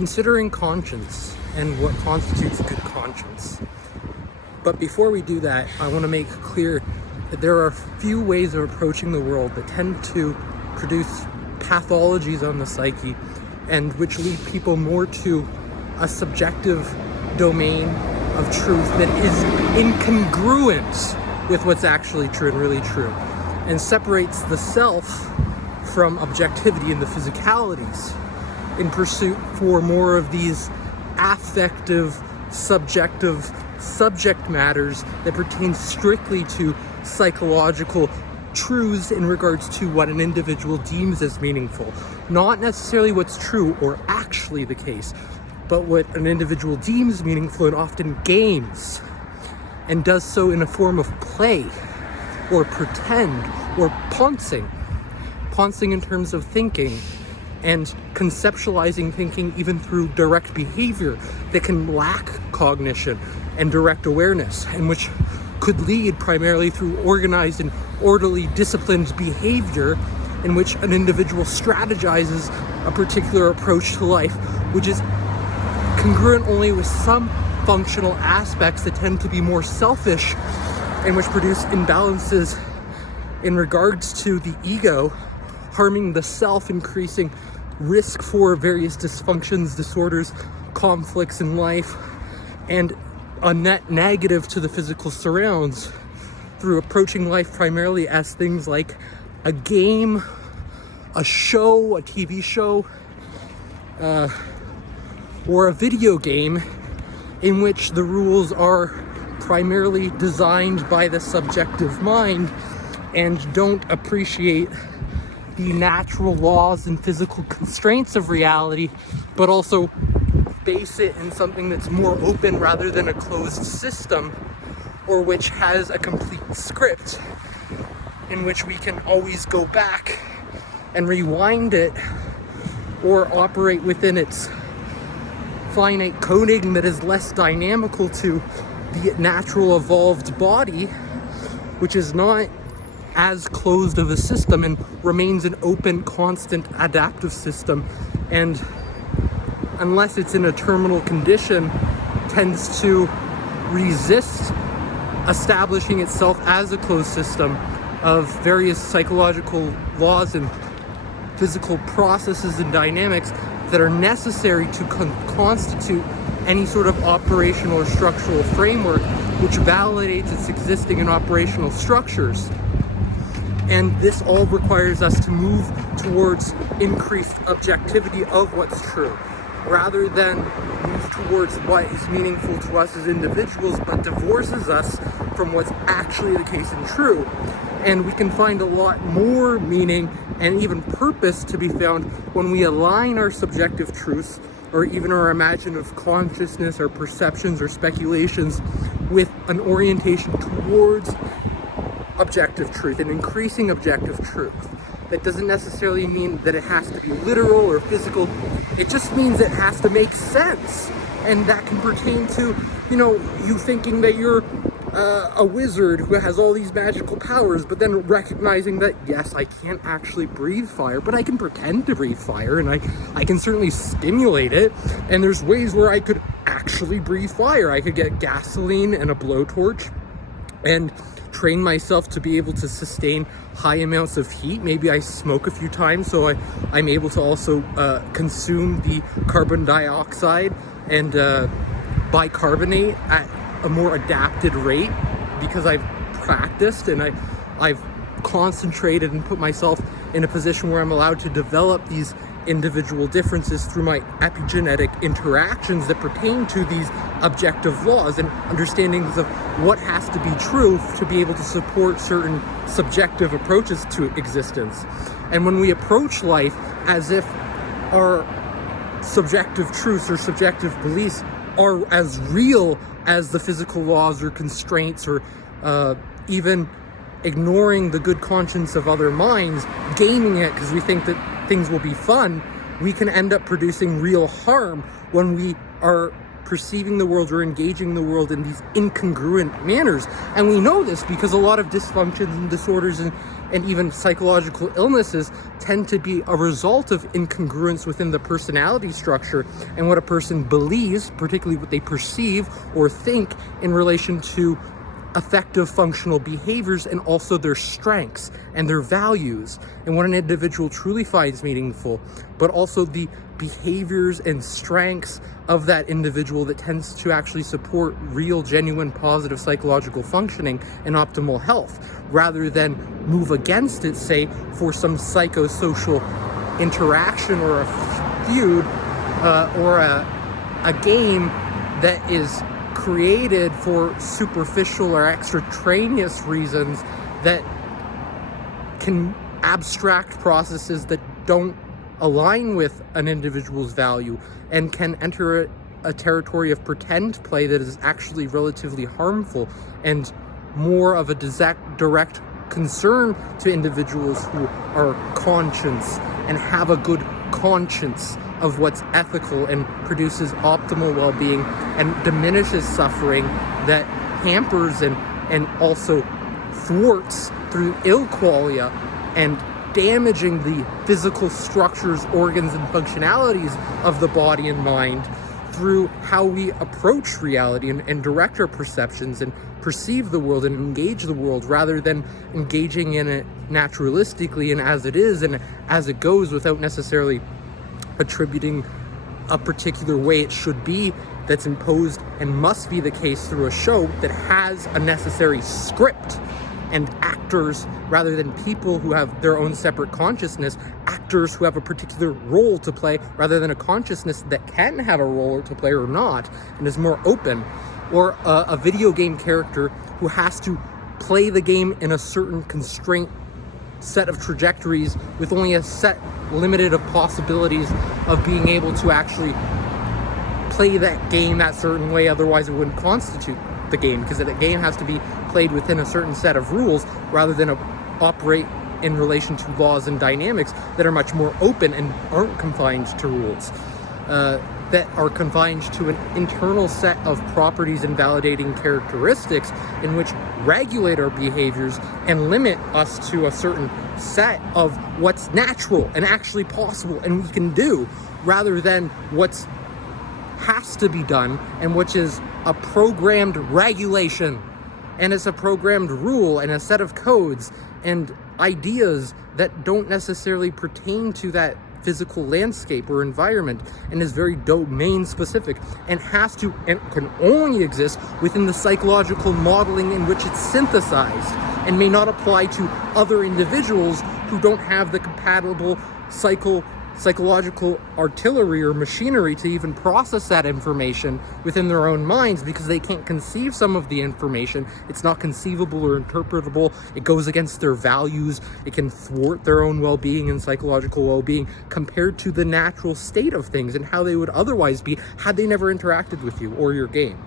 considering conscience and what constitutes good conscience. But before we do that, I want to make clear that there are a few ways of approaching the world that tend to produce pathologies on the psyche and which lead people more to a subjective domain of truth that is incongruent with what's actually true and really true, and separates the self from objectivity and the physicalities in pursuit for more of these affective, subjective subject matters that pertain strictly to psychological truths in regards to what an individual deems as meaningful. Not necessarily what's true or actually the case, but what an individual deems meaningful and often games, and does so in a form of play or pretend or poncing in terms of thinking and conceptualizing thinking even through direct behavior that can lack cognition and direct awareness, and which could lead primarily through organized and orderly, disciplined behavior in which an individual strategizes a particular approach to life, which is congruent only with some functional aspects that tend to be more selfish and which produce imbalances in regards to the ego, harming the self, increasing risk for various dysfunctions, disorders, conflicts in life, and a net negative to the physical surrounds through approaching life primarily as things like a game, a show, a TV show, or a video game in which the rules are primarily designed by the subjective mind and don't appreciate the natural laws and physical constraints of reality, but also base it in something that's more open rather than a closed system, or which has a complete script in which we can always go back and rewind it or operate within its finite coding that is less dynamical to the natural evolved body, which is not as closed of a system and remains an open, constant, adaptive system, and unless it's in a terminal condition, tends to resist establishing itself as a closed system of various psychological laws and physical processes and dynamics that are necessary to constitute any sort of operational or structural framework which validates its existing in operational structures. And this all requires us to move towards increased objectivity of what's true, rather than move towards what is meaningful to us as individuals, but divorces us from what's actually the case and true. And we can find a lot more meaning and even purpose to be found when we align our subjective truths, or even our imaginative consciousness, or perceptions, or speculations, with an orientation towards objective truth and increasing objective truth. That doesn't necessarily mean that it has to be literal or physical. It just means it has to make sense. And that can pertain to, you thinking that you're a wizard who has all these magical powers, but then recognizing that, yes, I can't actually breathe fire, but I can pretend to breathe fire, and I can certainly stimulate it. And there's ways where I could actually breathe fire. I could get gasoline and a blowtorch and train myself to be able to sustain high amounts of heat. Maybe I smoke a few times, so I'm able to also consume the carbon dioxide and bicarbonate at a more adapted rate because I've practiced and I've concentrated and put myself in a position where I'm allowed to develop these individual differences through my epigenetic interactions that pertain to these objective laws and understandings of what has to be true to be able to support certain subjective approaches to existence. And when we approach life as if our subjective truths or subjective beliefs are as real as the physical laws or constraints, or even ignoring the good conscience of other minds, gaming it because we think that things will be fun, we can end up producing real harm when we are perceiving the world or engaging the world in these incongruent manners. And we know this because a lot of dysfunctions and disorders and even psychological illnesses tend to be a result of incongruence within the personality structure and what a person believes, particularly what they perceive or think in relation to effective functional behaviors, and also their strengths and their values and what an individual truly finds meaningful, but also the behaviors and strengths of that individual that tends to actually support real, genuine, positive psychological functioning and optimal health, rather than move against it, say, for some psychosocial interaction or a feud or a game that is created for superficial or extraneous reasons that can abstract processes that don't align with an individual's value and can enter a territory of pretend play that is actually relatively harmful and more of a direct concern to individuals who are conscious and have a good conscience of what's ethical and produces optimal well-being and diminishes suffering that hampers and also thwarts through ill qualia and damaging the physical structures, organs, and functionalities of the body and mind through how we approach reality and direct our perceptions and perceive the world and engage the world, rather than engaging in it naturalistically and as it is and as it goes, without necessarily attributing a particular way it should be that's imposed and must be the case through a show that has a necessary script and actors, rather than people who have their own separate consciousness, actors who have a particular role to play, rather than a consciousness that can have a role to play or not and is more open, or a video game character who has to play the game in a certain constraint set of trajectories with only a set limited of possibilities of being able to actually play that game that certain way, otherwise it wouldn't constitute the game, because the game has to be played within a certain set of rules rather than operate in relation to laws and dynamics that are much more open and aren't confined to rules, that are confined to an internal set of properties and validating characteristics in which regulate our behaviors and limit us to a certain set of what's natural and actually possible and we can do, rather than what's has to be done, and which is a programmed regulation, and it's a programmed rule and a set of codes and ideas that don't necessarily pertain to that physical landscape or environment, and is very domain specific and has to and can only exist within the psychological modeling in which it's synthesized, and may not apply to other individuals who don't have the compatible psychological artillery or machinery to even process that information within their own minds, because they can't conceive some of the information. It's not conceivable or interpretable. It goes against their values. It can thwart their own well-being and psychological well-being compared to the natural state of things and how they would otherwise be had they never interacted with you or your game.